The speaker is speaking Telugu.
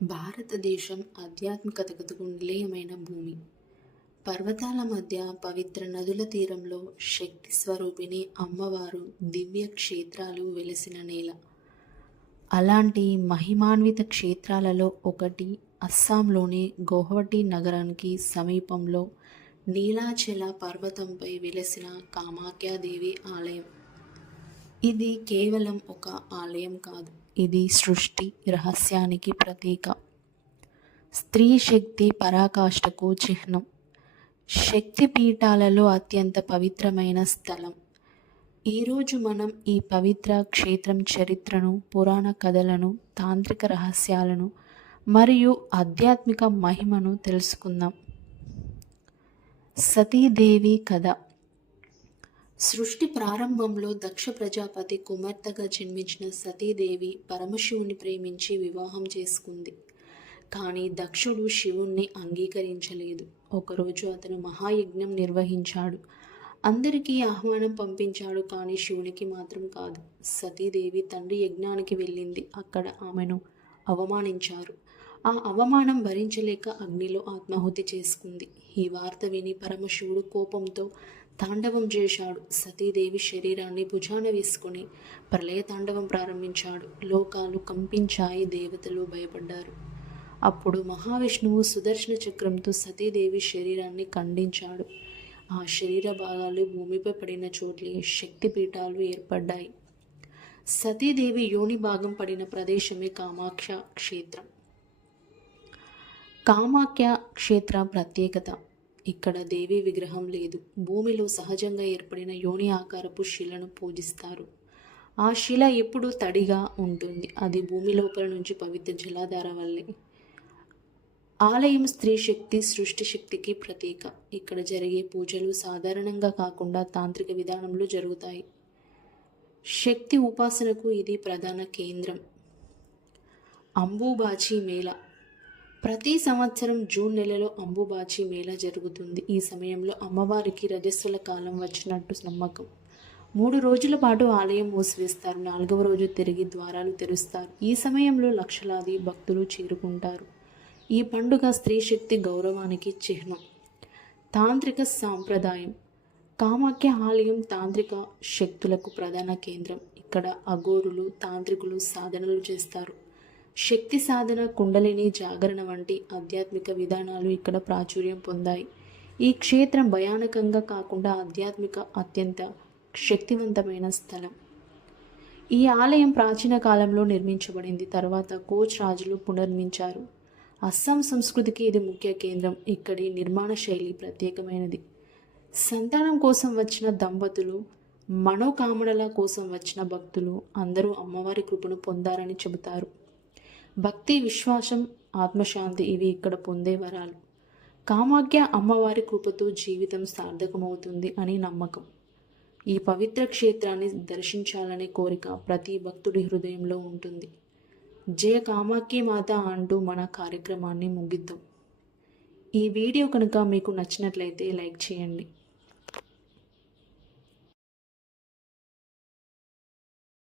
భారతదేశం ఆధ్యాత్మికతకు నిలయమైన భూమి. పర్వతాల మధ్య పవిత్ర నదుల తీరంలో శక్తి స్వరూపిణి అమ్మవారు దివ్య క్షేత్రాలు వెలసిన నేల. అలాంటి మహిమాన్విత క్షేత్రాలలో ఒకటి అస్సాంలోని గౌహటి నగరానికి సమీపంలో నీలాచల పర్వతంపై వెలసిన కామాఖ్యాదేవి ఆలయం. ఇది కేవలం ఒక ఆలయం కాదు, ఇది సృష్టి రహస్యానికి ప్రతీక, స్త్రీ శక్తి పరాకాష్ఠకు చిహ్నం, శక్తి పీఠాలలో అత్యంత పవిత్రమైన స్థలం. ఈరోజు మనం ఈ పవిత్ర క్షేత్రం చరిత్రను, పురాణ కథలను, తాంత్రిక రహస్యాలను మరియు ఆధ్యాత్మిక మహిమను తెలుసుకుందాం. సతీదేవి కథ. సృష్టి ప్రారంభంలో దక్ష ప్రజాపతి కుమార్తెగా జన్మించిన సతీదేవి పరమశివుని ప్రేమించి వివాహం చేసుకుంది. కానీ దక్షుడు శివుణ్ణి అంగీకరించలేదు. ఒకరోజు అతను మహాయజ్ఞం నిర్వహించాడు. అందరికీ ఆహ్వానం పంపించాడు, కానీ శివునికి మాత్రం కాదు. సతీదేవి తండ్రి యజ్ఞానికి వెళ్ళింది. అక్కడ ఆమెను అవమానించారు. ఆ అవమానం భరించలేక అగ్నిలో ఆత్మాహుతి చేసుకుంది. ఈ వార్త విని పరమశివుడు కోపంతో తాండవం చేశాడు. సతీదేవి శరీరాన్ని భుజాన వేసుకుని ప్రళయ తాండవం ప్రారంభించాడు. లోకాలు కంపించాయి, దేవతలు భయపడ్డారు. అప్పుడు మహావిష్ణువు సుదర్శన చక్రంతో సతీదేవి శరీరాన్ని ఖండించాడు. ఆ శరీర భాగాలు భూమిపై పడిన చోట్లే శక్తిపీఠాలు ఏర్పడ్డాయి. సతీదేవి యోని భాగం పడిన ప్రదేశమే కామాఖ్య క్షేత్రం. కామాఖ్య క్షేత్ర ప్రత్యేకత: ఇక్కడ దేవి విగ్రహం లేదు. భూమిలో సహజంగా ఏర్పడిన యోని ఆకారపు శిలను పూజిస్తారు. ఆ శిల ఎప్పుడూ తడిగా ఉంటుంది. అది భూమి లోపల నుంచి పవిత్ర జలాధార వల్లే. ఆలయం స్త్రీ శక్తి, సృష్టి శక్తికి ప్రతీక. ఇక్కడ జరిగే పూజలు సాధారణంగా కాకుండా తాంత్రిక విధానంలో జరుగుతాయి. శక్తి ఉపాసనకు ఇది ప్రధాన కేంద్రం. అంబుబాచి మేళా. ప్రతి సంవత్సరం జూన్ నెలలో అంబుబాచి మేళా జరుగుతుంది. ఈ సమయంలో అమ్మవారికి రజస్వల కాలం వచ్చినట్టు నమ్మకం. 3 రోజుల పాటు ఆలయం మూసివేస్తారు. 4వ రోజు తిరిగి ద్వారాలు తెరుస్తారు. ఈ సమయంలో లక్షలాది భక్తులు చేరుకుంటారు. ఈ పండుగ స్త్రీ శక్తి గౌరవానికి చిహ్నం. తాంత్రిక సాంప్రదాయం. కామాఖ్య ఆలయం తాంత్రిక శక్తులకు ప్రధాన కేంద్రం. ఇక్కడ అఘోరులు, తాంత్రికులు సాధనలు చేస్తారు. శక్తి సాధన, కుండలిని జాగరణ వంటి ఆధ్యాత్మిక విధానాలు ఇక్కడ ప్రాచుర్యం పొందాయి. ఈ క్షేత్రం భయానకంగా కాకుండా ఆధ్యాత్మిక అత్యంత శక్తివంతమైన స్థలం. ఈ ఆలయం ప్రాచీన కాలంలో నిర్మించబడింది. తర్వాత కోచ్ రాజులు పునర్నిర్మించారు. అస్సాం సంస్కృతికి ఇది ముఖ్య కేంద్రం. ఇక్కడి నిర్మాణ శైలి ప్రత్యేకమైనది. సంతానం కోసం వచ్చిన దంపతులు, మనోకామనల కోసం వచ్చిన భక్తులు అందరూ అమ్మవారి కృపను పొందారని చెబుతారు. భక్తి, విశ్వాసం, ఆత్మశాంతి ఇవి ఇక్కడ పొందే వరాలు. కామాఖ్య అమ్మవారి కృపతో జీవితం సార్థకమవుతుంది అని నమ్మకం. ఈ పవిత్ర క్షేత్రాన్ని దర్శించాలనే కోరిక ప్రతి భక్తుడి హృదయంలో ఉంటుంది. జయ కామాఖ్య మాత అంటూ మన కార్యక్రమాన్ని ముగిద్దాం. ఈ వీడియో కనుక మీకు నచ్చినట్లయితే లైక్ చేయండి.